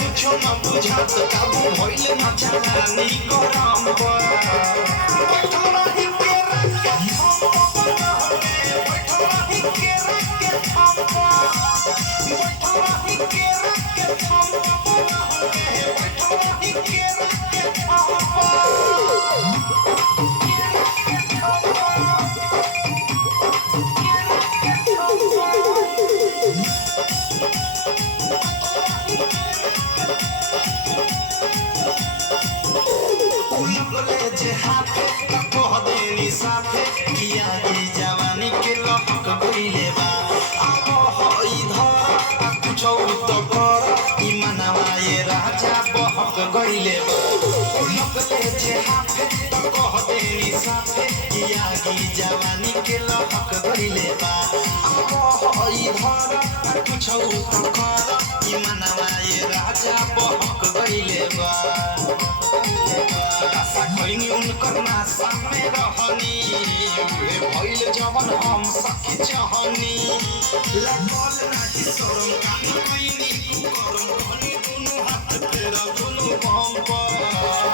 कुछो न बुझात काबू भइल न जानी गरम पर बैठल रही केरा के हम बनहले बैठल रही केरा के हम बैठल रही केरा के हम बनहले बैठल रही केरा के हम जे हाथे कह देनी साथे किया की जवानी के लपक गइले बा आबो हई धर कुछो तो कर ई मनवा ये राजा बहक गइले बा लगले जे हाथे कह देनी साथे किया की जवानी के लपक गइले बा आबो हई धर कुछो तो कर ई मनवा ये राजा बहक गइले बा कोइनी उनकर नासा में रहनी वे भइल जवन हम सखी चाहनी लगल नाही शरम कानी कोइनी तू करम कहनी दुनु हाथ तेरा दुनु बम पर